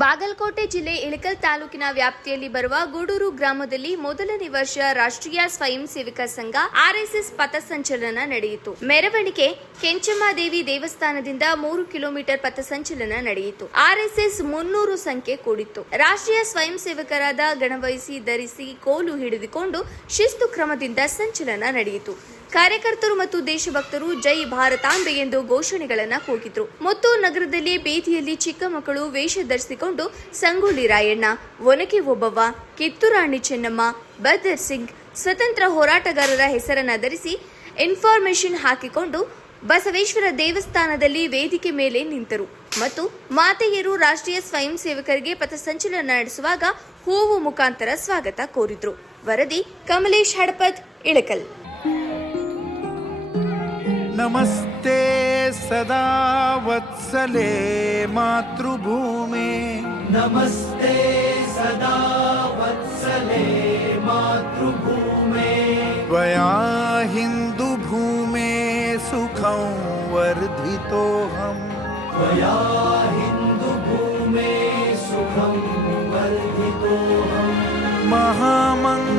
ಬಾಗಲಕೋಟೆ ಜಿಲ್ಲೆ ಇಳಕಲ್ ತಾಲೂಕಿನ ವ್ಯಾಪ್ತಿಯಲ್ಲಿ ಬರುವ ಗೂಡೂರು ಗ್ರಾಮದಲ್ಲಿ ಮೊದಲನೇ ವರ್ಷ ರಾಷ್ಟ್ರೀಯ ಸ್ವಯಂ ಸೇವಕ ಸಂಘ ಆರ್ಎಸ್ಎಸ್ ಪಥಸಂಚಲನ ನಡೆಯಿತು. ಮೆರವಣಿಗೆ ಕೆಂಚಮ್ಮಾದೇವಿ ದೇವಸ್ಥಾನದಿಂದ ಮೂರು ಕಿಲೋಮೀಟರ್ ಪಥಸಂಚಲನ ನಡೆಯಿತು. ಆರ್ಎಸ್ಎಸ್ ಮುನ್ನೂರು ಸಂಖ್ಯೆ ಕೂಡಿತ್ತು. ರಾಷ್ಟ್ರೀಯ ಸ್ವಯಂ ಸೇವಕರಾದ ಗಣವಹಿಸಿ ಧರಿಸಿ ಕೋಲು ಹಿಡಿದುಕೊಂಡು ಶಿಸ್ತು ಕ್ರಮದಿಂದ ಸಂಚಲನ ನಡೆಯಿತು. ಕಾರ್ಯಕರ್ತರು ಮತ್ತು ದೇಶಭಕ್ತರು ಜೈ ಭಾರತಾಂಬೆ ಎಂದು ಘೋಷಣೆಗಳನ್ನ ಕೂಗಿದ್ರು. ಮತ್ತು ನಗರದಲ್ಲಿ ಬೀದಿಯಲ್ಲಿ ಚಿಕ್ಕ ಮಕ್ಕಳು ವೇಷ ಧರಿಸಿಕೊಂಡು ಸಂಗೊಳ್ಳಿ ರಾಯಣ್ಣ, ಒನಕೆ ಓಬವ್ವ ಕಿತ್ತೂರಾಣಿ ಚೆನ್ನಮ್ಮ ಬದರ್ ಸಿಂಗ್ ಸ್ವತಂತ್ರ ಹೋರಾಟಗಾರರ ಹೆಸರನ್ನ ಧರಿಸಿ ಇನ್ಫಾರ್ಮೇಶನ್ ಹಾಕಿಕೊಂಡು ಬಸವೇಶ್ವರ ದೇವಸ್ಥಾನದಲ್ಲಿ ವೇದಿಕೆ ಮೇಲೆ ನಿಂತರು. ಮತ್ತು ಮಾತೆಯರು ರಾಷ್ಟ್ರೀಯ ಸ್ವಯಂ ಸೇವಕರಿಗೆ ಪಥಸಂಚಲನ ನಡೆಸುವಾಗ ಹೂವು ಮುಖಾಂತರ ಸ್ವಾಗತ ಕೋರಿದ್ರು. ವರದಿ ಕಮಲೇಶ್ ಹಡಪತ್, ಇಳಕಲ್. नमस्ते सदा वत्सले मातृभूमे। नमस्ते सदा वत्सले मातृभूमे। त्वया हिन्दुभूमे सुखं वर्धितोऽहम्। त्वया हिन्दुभूमे सुखं वर्धितोऽहम्। महामङ्गले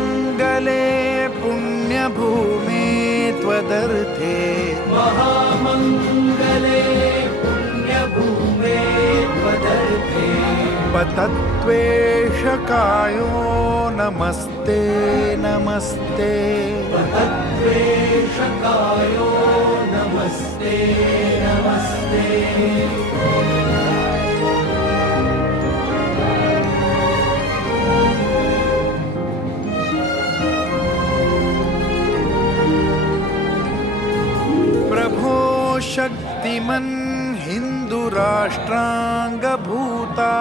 पुण्यभूमे पतत्वेषकायो नमस्ते नमस्ते। तत्त्वेषकायो नमस्ते नमस्ते। प्रभो शक्तिमन् हिन्दुराष्ट्राङ्गभूता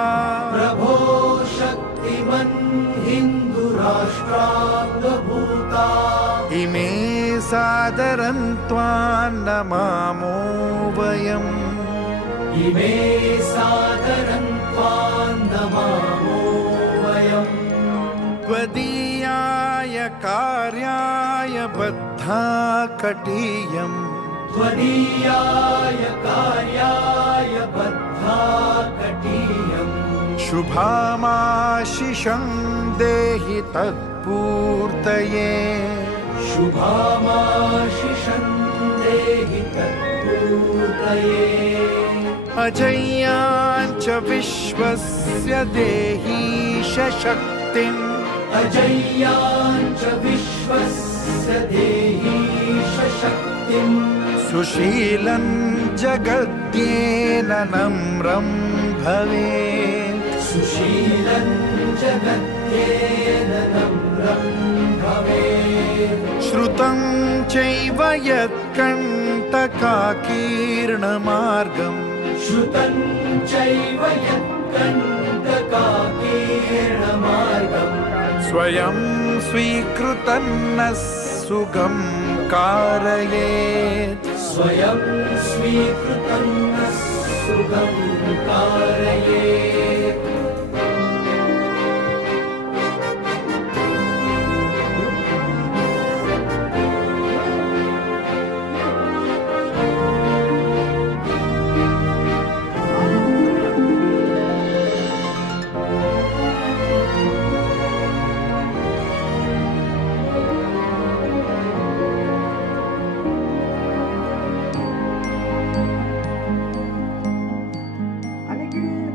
सादरं त्वां नमामो वयम्। इमे सादरं त्वां नमामो वयम्। त्वदीयाय कार्याय बद्धा कटीयम्। त्वदीयाय कार्याय बद्धा कटीयम्। शुभामाशिषं देहि तत्पूर्तये। शुभामाशिषं देहि तत्पूर्तये अजय्याञ्च विश्वस्य देही शक्तिम् अजय्याञ्च विश्वस्य देहि शक्तिम् सुशीलं जगद्येन नम्रं भवेत्। सुशीलं जगत्येन नम्रं भवेत् श्रुतं चैव यत्कण्टकाकीर्णमार्गम् श्रुतं चैव यत्कण्टकाकीर्णमार्गम् स्वयं स्वीकृतन्न सुगं कारयेत् स्वयं स्वीकृतं न सुखं कारयेत्